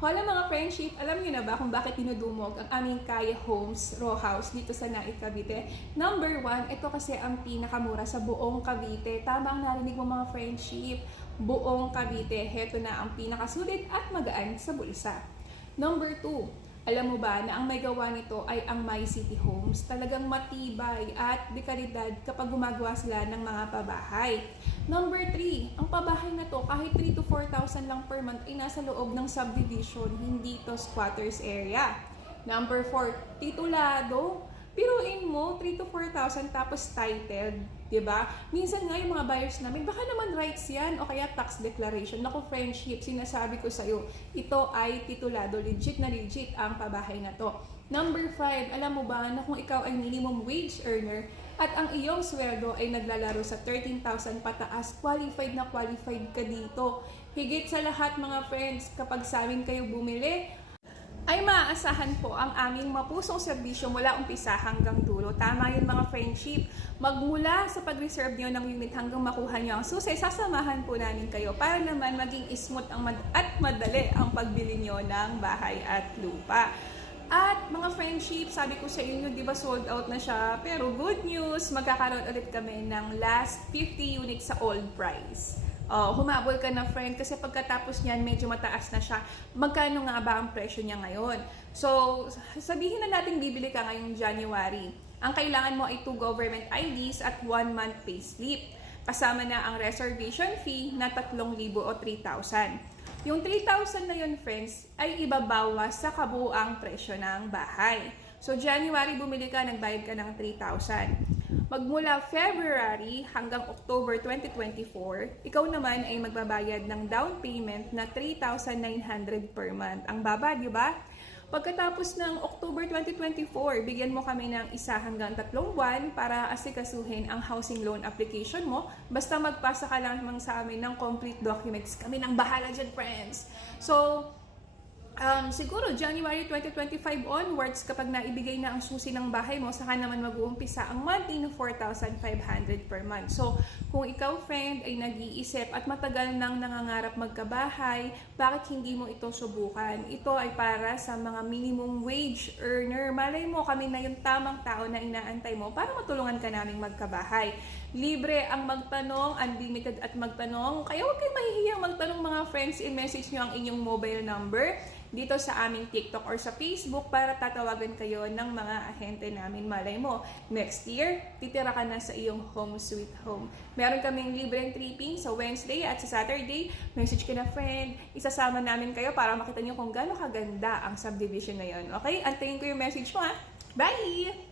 Hola mga friendship, alam niyo na ba kung bakit dinudumog ang aming Kaya Homes Row House dito sa Nait, Cavite? Number one, ito kasi ang pinakamura sa buong Cavite. Tama ang narinig mo mga friendship, buong Cavite. Heto na ang pinakasulit at magaan sa bulsa. Number two, alam mo ba na ang may gawa nito ay ang My City Homes. Talagang matibay at dekalidad kapag gumagawa sila ng mga pabahay. Number 3, ang pabahay na to kahit 3 to 4,000 lang per month ay nasa loob ng subdivision, hindi to squatters area. Number 4, titulado. Piruin mo, 3 to 4,000 tapos titled, 'di ba? Minsan nga yung mga buyers namin, baka naman rights yan o kaya tax declaration. Naku, friendship, sinasabi ko sa'yo, ito ay titulado, legit na legit ang pabahay na to. Number 5, alam mo ba na kung ikaw ay minimum wage earner at ang iyong sweldo ay naglalaro sa 13,000 pataas, qualified na qualified ka dito. Higit sa lahat mga friends, kapag sa amin kayo bumili, ay maaasahan po ang aming mapusong serbisyo mula umpisa hanggang dulo. Tama yun mga friendship. Magmula sa pag-reserve nyo ng unit hanggang makuha nyo ang susay, sasamahan po namin kayo para naman maging smooth ang mad- at madali ang pagbili nyo ng bahay at lupa. At mga friendship, sabi ko sa inyo, di ba sold out na siya? Pero good news, magkakaroon ulit kami ng last 50 units sa old price. Oh, humabol ka na friend kasi pagkatapos niyan medyo mataas na siya. Magkano nga ba ang presyo niya ngayon? So, sabihin na natin bibili ka ngayong January. Ang kailangan mo ay two government IDs at one month payslip. Kasama na ang reservation fee na 3,000 o 3,000. Yung 3,000 na yun, friends, ay ibabawas sa kabuang presyo ng bahay. So, January bumili ka, nagbayad ka ng 3,000. Magmula February hanggang October 2024, ikaw naman ay magbabayad ng down payment na 3,900 per month. Ang baba, di ba? Pagkatapos ng October 2024, bigyan mo kami ng isa hanggang tatlong buwan para asikasuhin ang housing loan application mo. Basta magpasa ka lang sa amin ng complete documents. Kami nang bahala dyan, friends. So, Um, siguro January 2025 onwards kapag naibigay na ang susi ng bahay mo, saka naman mag-uumpisa ang monthly na 4,500 per month. So, kung ikaw friend ay nag-iisip at matagal nang nangangarap magkabahay, bakit hindi mo ito subukan? Ito ay para sa mga minimum wage earner. Malay mo kami na yung tamang tao na inaantay mo para matulungan ka naming magkabahay. Libre ang magtanong, unlimited at magtanong. Kaya huwag kayong mahihiyang magtanong mga friends, i-message nyo ang inyong mobile number dito sa aming TikTok or sa Facebook para tatawagan kayo ng mga ahente namin. Malay mo, next year, titira ka na sa iyong home sweet home. Meron kaming libreng tripping sa Wednesday at sa Saturday. Message ka na friend, isasama namin kayo para makita nyo kung gaano kaganda ang subdivision na yun. Okay? Antayin ko yung message mo ha. Bye!